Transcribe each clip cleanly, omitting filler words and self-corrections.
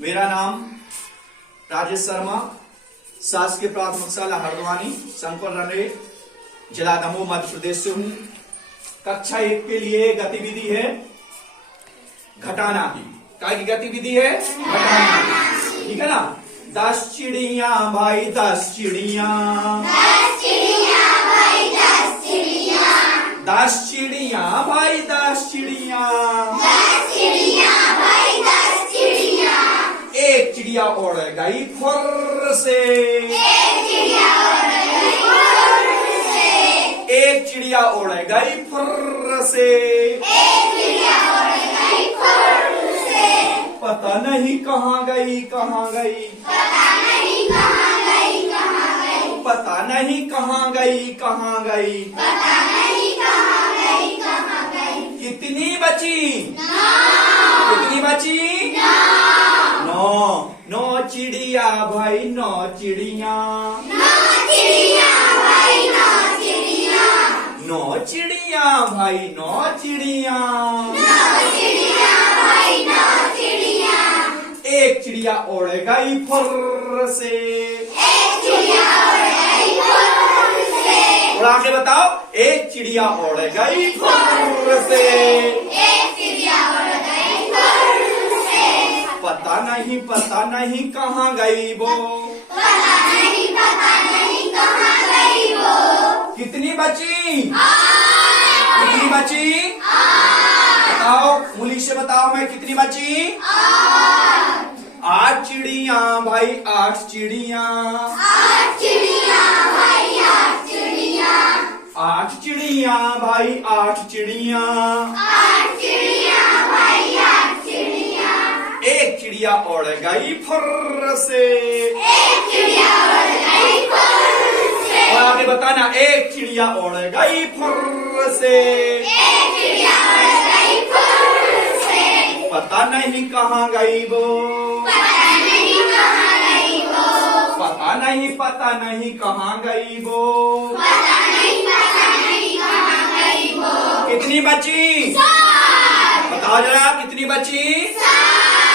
मेरा नाम राजेश शर्मा, शासकीय प्राथमिक शाला हरद्वानी, संकुल रनवे, जिला दमोह, मध्य प्रदेश से हूँ। कक्षा 1 के लिए गतिविधि है घटाना की। क्या की गतिविधि है? घटाना की। ठीक है ना। 10 चिड़िया भाई 10 चिड़िया, 10 चिड़िया भाई 10 चिड़िया, 10 चिड़िया भाई 10 चिड़िया, 10 चिड़िया भाई 10 चिड़िया। एक चिड़िया उड़ गई फुर्र से, एक चिड़िया उड़ गई फुर्र से, एक चिड़िया उड़ गई फुर्र से, एक चिड़िया उड़ गई फुर्र से। पता नहीं कहाँ गई कहाँ गई, पता नहीं कहाँ गई कहाँ गई, पता नहीं कहाँ गई कहाँ गई। पता नहीं कहाँ गई कहाँ गई। कितनी बची? 9 कितनी बची? 9। 9 चिड़िया भाई 9 चिड़िया, 9 चिड़िया भाई 9 चिड़िया, 9 चिड़िया भाई 9 चिड़िया। 9 चिड़िया भाई 9 चिड़िया। एक चिड़िया उड़ गई फुर्र से। एक चिड़िया उड़ गई फुर्र से, उड़ा के बताओ। एक चिड़िया उड़ गई फुर्र से। एक चिड़िया उड़ गई फुर्र से। पता नहीं कहाँ गई वो। पता नहीं कहाँ गई वो। कितनी बची? 8 कितनी बची? बताओ, मुली से बताओ मैं, कितनी बची? 8 चिड़िया भाई 8 चिड़िया, 8 चिड़िया भाई 8 चिड़िया, 8 चिड़िया भाई 8 चिड़िया। 8 चिड़िया भाई 8 चिड़िया। एक चिड़िया उड़ गई फुर्र से। एक चिड़िया उड़ गई फुर्र से, और आगे बताना। एक चिड़िया उड़ गई फुर्र से। एक चिड़िया उड़ गई फुर्र से। पता नहीं कहाँ गई वो। पता नहीं कहाँ गई वो। पता नहीं कहाँ गई वो। पता नहीं कहाँ गई वो। कितनी बची? 7 बताओ जरा, कितनी बची?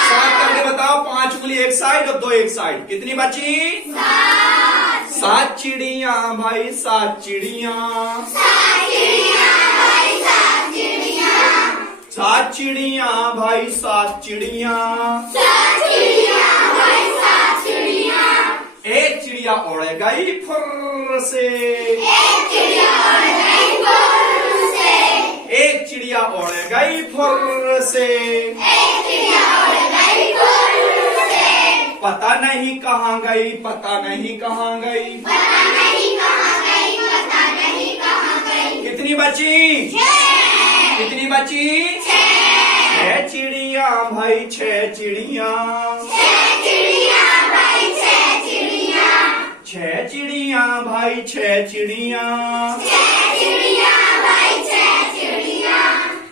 7 करके बताओ। 5 उंगली एक साइड और 2 एक साइड। कितनी बची? 7 चिड़िया भाई 7 चिड़िया, 7 चिड़िया भाई 7 चिड़िया, 7 चिड़िया भाई 7 चिड़िया। 7 चिड़िया भाई 7 चिड़िया। एक चिड़िया उड़ गई फुर्र से। एक चिड़िया उड़ गई फुर्र से, एक चिड़िया उड़ गई फुर्र से। एक चिड़िया उड़ गई फुर्र से। पता नहीं कहाँ गई, पता नहीं कहाँ गई। पता नहीं कहाँ गई, पता नहीं कहाँ गई। कितनी बची? 6 कितनी बची? 6 चिड़िया भाई 6 चिड़िया, 6 चिड़िया भाई 6 चिड़िया, 6 चिड़िया भाई 6 चिड़िया। 6 चिड़िया भाई 6 चिड़िया।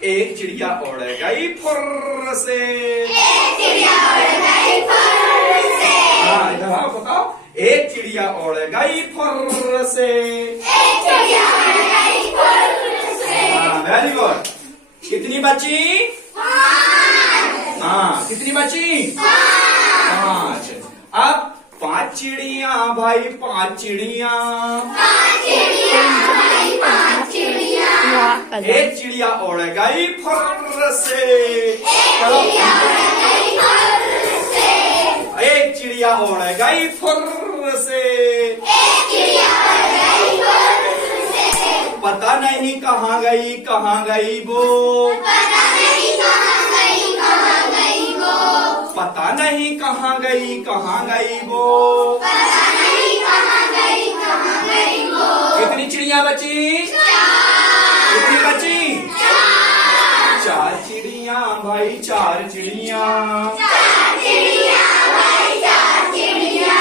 एक चिड़िया उड़ गई फुर्र से। एक चिड़िया उड़ गई फुर्र से, हाँ, इधर आओ, बताओ। एक चिड़िया उड़ गई फुर्र से। एक चिड़िया उड़ गई फुर्र से। हाँ, वेरी गुड। कितनी बची? 5 हाँ, कितनी बची? 5। अब 5 चिड़िया भाई 5 चिड़िया, 5 चिड़िया भाई 5 चिड़िया, एक चिड़िया उड़ गई फुर्र से। चलो, चिड़िया उड़ गई फुर्र से, एक चिड़िया उड़ गई फुर्र से। एक चिड़िया उड़ गई फुर्र से। पता नहीं कहाँ गई कहाँ गई वो। पता नहीं कहाँ गई कहाँ गई वो। पता नहीं कहाँ गई कहाँ गई वो। पता नहीं कहाँ गई कहाँ गई वो। कितनी चिड़िया बची? 4 कितनी बची? 4 चिड़िया भाई 4 चिड़िया, 4 चिड़िया भाई 4 चिड़िया,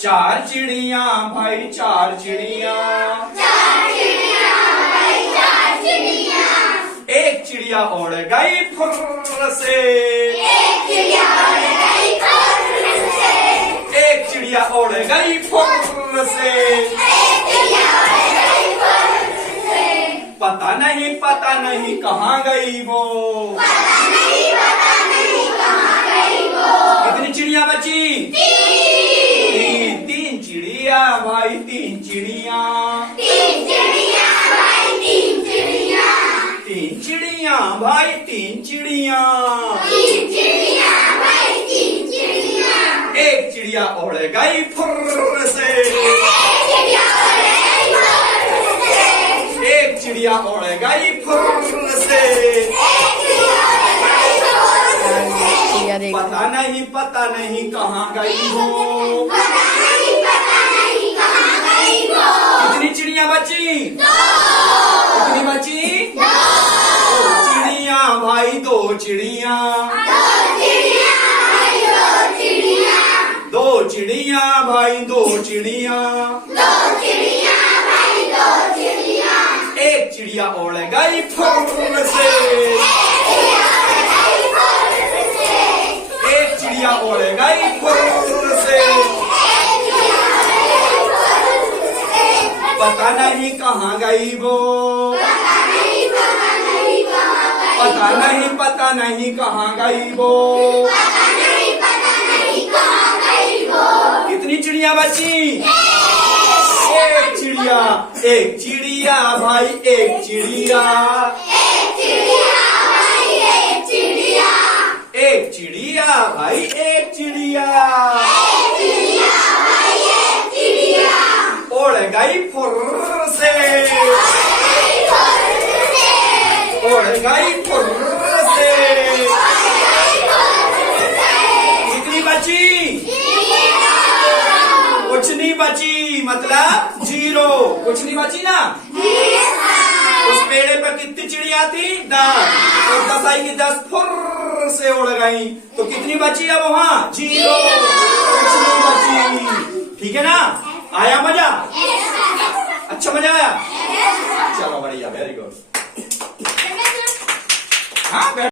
4 चिड़िया भाई 4 चिड़िया। 4 चिड़िया भाई 4 चिड़िया। एक चिड़िया उड़ गई फुर्र से। एक चिड़िया उड़ गई फुर्र से, एक चिड़िया उड़ गई फुर्र से। एक चिड़िया उड़ गई फुर्र से। पता नहीं कहाँ गई वो। पता नहीं कहाँ गई वो। कितनी चिड़िया चिड़िया। तीन चिड़िया भाई तीन चिड़िया। तीन चिड़िया भाई तीन चिड़िया। तीन चिड़िया भाई तीन चिड़िया। एक चिड़िया उड़ गई फुर्र से। एक चिड़िया उड़ गई फुर्र से। पता नहीं कहाँ गई हो। कितनी चिड़िया बची? कितनी बची? दो चिड़िया भाई दो चिड़िया। दो चिड़िया भाई दो चिड़िया। एक चिड़िया उड़ गई फुर्र से। एक चिड़िया उड़ गई फुर्र से। पता नहीं कहाँ गई वो। पता नहीं कहाँ गई वो। कितनी चिड़िया बची? एक चिड़िया भाई एक चिड़िया। एक चिड़िया भाई एक चिड़िया। उड़ गई फुर्र से। उड़ गई फुर्र से। कितनी बची? कुछ नहीं बची, मतलब जीरो। कुछ नहीं बची ना। उस पेड़े पर कितनी चिड़िया थी? 10। तो 10 आई की 10 फुर्र से उड़ गई, तो कितनी बची अब वहाँ? जीरो। कुछ नहीं बची। ठीक है ना? आया मजा? अच्छा मजा आया? चलो बढ़िया, वेरी गुड। हाँ।